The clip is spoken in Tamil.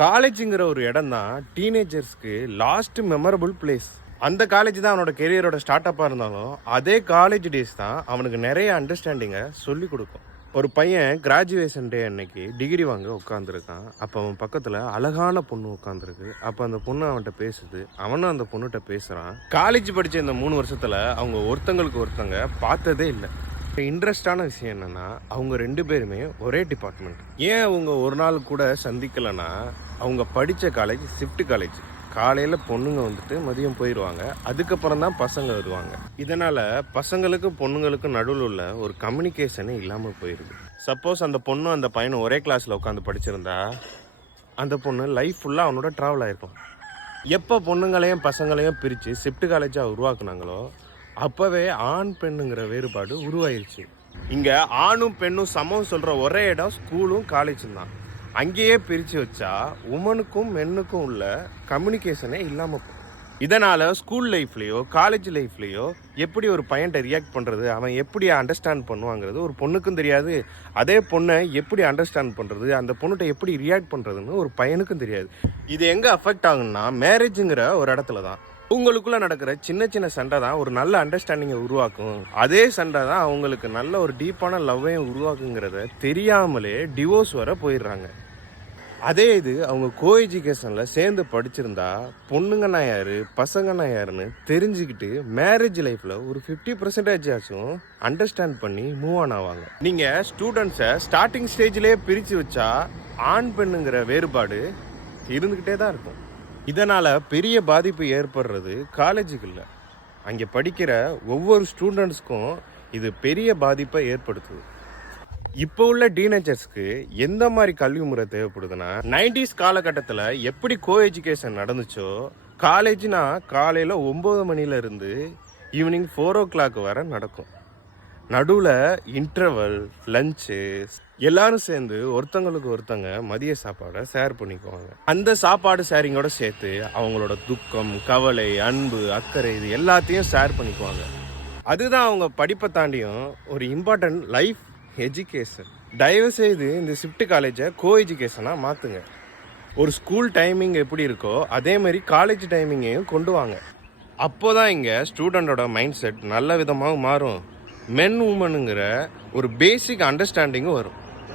காலேஜுங்கிற ஒரு இடம் தான் டீனேஜர்ஸ்க்கு லாஸ்ட் மெமரபிள் பிளேஸ். அந்த காலேஜ் தான் அவனோட கெரியரோட ஸ்டார்ட் அப்பாக இருந்தாலும் அதே காலேஜ் டேஸ் தான் அவனுக்கு நிறைய அண்டர்ஸ்டாண்டிங்கை சொல்லி கொடுக்கும். ஒரு பையன் கிராஜுவேஷன் டே அன்னைக்கு டிகிரி வாங்க உட்காந்துருக்கான். அப்போ அவன் பக்கத்தில் அழகான பொண்ணு உட்காந்துருக்கு. அப்போ அந்த பொண்ணு அவன்கிட்ட பேசுது, அவனும் அந்த பொண்ணுகிட்ட பேசுகிறான். காலேஜ் படித்த இந்த 3 வருஷத்தில் அவங்க ஒருத்தங்களுக்கு ஒருத்தங்க பார்த்ததே இல்லை. இன்ட்ரெஸ்டான விஷயம் என்னன்னா, அவங்க 2 பேருமே ஒரே டிபார்ட்மெண்ட். ஏன் அவங்க ஒரு நாள் கூட சந்திக்கலைன்னா, அவங்க படித்த காலேஜ் ஷிஃப்ட் காலேஜ். காலையில் பொண்ணுங்க வந்துட்டு மதியம் போயிடுவாங்க, அதுக்கப்புறம் தான் பசங்க வருவாங்க. இதனால் பசங்களுக்கும் பொண்ணுங்களுக்கும் நடுவில் உள்ள ஒரு கம்யூனிகேஷனே இல்லாமல் போயிடுது. சப்போஸ் அந்த பொண்ணும் அந்த பையனும் ஒரே கிளாஸில் உட்காந்து படிச்சிருந்தா அந்த பொண்ணு லைஃப் ஃபுல்லாக அவனோட ட்ராவல் ஆகிருக்கும். எப்போ பொண்ணுங்களையும் பசங்களையும் பிரித்து ஷிஃப்ட் காலேஜாக உருவாக்குனாங்களோ அப்போவே ஆண் பெண்ணுங்கிற வேறுபாடு உருவாயிருச்சு. இங்கே ஆணும் பெண்ணும் சமம் சொல்கிற ஒரே இடம் ஸ்கூலும் காலேஜும் தான். அங்கேயே பிரித்து வச்சா உமனுக்கும் மென்னுக்கும் உள்ள கம்யூனிகேஷனே இல்லாமல் போகும். இதனால் ஸ்கூல் லைஃப்லேயோ காலேஜ் லைஃப்லேயோ எப்படி ஒரு பையன்கிட்ட ரியாக்ட் பண்ணுறது, அவன் எப்படி அண்டர்ஸ்டாண்ட் பண்ணுவாங்கிறது ஒரு பொண்ணுக்கும் தெரியாது. அதே பொண்ணை எப்படி அண்டர்ஸ்டாண்ட் பண்ணுறது, அந்த பொண்ணுகிட்ட எப்படி ரியாக்ட் பண்ணுறதுன்னு ஒரு பையனுக்கும் தெரியாது. இது எங்கே அஃபெக்ட் ஆகுன்னா மேரேஜுங்கிற ஒரு இடத்துல தான். உங்களுக்குள்ள நடக்கிற சின்ன சின்ன சண்டை தான் ஒரு நல்ல அண்டர்ஸ்டாண்டிங்கை உருவாக்கும். அதே சண்டை தான் அவங்களுக்கு நல்ல ஒரு டீப்பான லவ்வையும் உருவாக்குங்கிறத தெரியாமலே டிவோர்ஸ் வர போயிடுறாங்க. அதே இது அவங்க கோ எஜுகேஷனில் சேர்ந்து படிச்சிருந்தா பொண்ணுங்கன்னா யார் பசங்கன்னா யாருன்னு தெரிஞ்சுக்கிட்டு மேரேஜ் லைஃப்பில் ஒரு 50% ஆச்சும் அண்டர்ஸ்டாண்ட் பண்ணி மூவ் ஆன் ஆவாங்க. நீங்கள் ஸ்டூடெண்ட்ஸை ஸ்டார்டிங் ஸ்டேஜ்லேயே பிரித்து வச்சா ஆண் பெண்ணுங்கிற வேறுபாடு இருந்துக்கிட்டே தான் இருக்கும். இதனால் பெரிய பாதிப்பு ஏற்படுறது காலேஜுக்கு இல்லை, அங்கே படிக்கிற ஒவ்வொரு ஸ்டூடெண்ட்ஸ்க்கும் இது பெரிய பாதிப்பை ஏற்படுத்துது. இப்போ உள்ள டீனேஜர்ஸ்க்கு எந்த மாதிரி கல்வி முறை தேவைப்படுதுன்னா, 90s காலகட்டத்தில் எப்படி கோ எஜுகேஷன் நடந்துச்சோ காலேஜ்னா காலையில் 9 மணிலேருந்து ஈவினிங் 4 o'clock வரை நடக்கும். நடுவில் இன்டர்வல் லஞ்சு எல்லாரும் சேர்ந்து ஒருத்தங்களுக்கு ஒருத்தங்க மதிய சாப்பாடை ஷேர் பண்ணிக்குவாங்க. அந்த சாப்பாடு ஷேரிங்கோட சேர்த்து அவங்களோட துக்கம் கவலை அன்பு அக்கறை இது எல்லாத்தையும் ஷேர் பண்ணிக்குவாங்க. அதுதான் அவங்க படிப்பை தாண்டியும் ஒரு இம்பார்ட்டன்ட் லைஃப் எஜுகேஷன். தயவு செய்து இந்த ஷிஃப்ட் காலேஜை கோ எஜுகேஷனாக மாற்றுங்க. ஒரு ஸ்கூல் டைமிங் எப்படி இருக்கோ அதே மாதிரி காலேஜ் டைமிங்கையும் கொண்டு வாங்க. அப்போதான் இங்கே ஸ்டூடெண்டோட மைண்ட் செட் நல்ல விதமாக மாறும். மென் உமனுங்கிற ஒரு பேசிக் அண்டர்ஸ்டாண்டிங்கும் வரும்.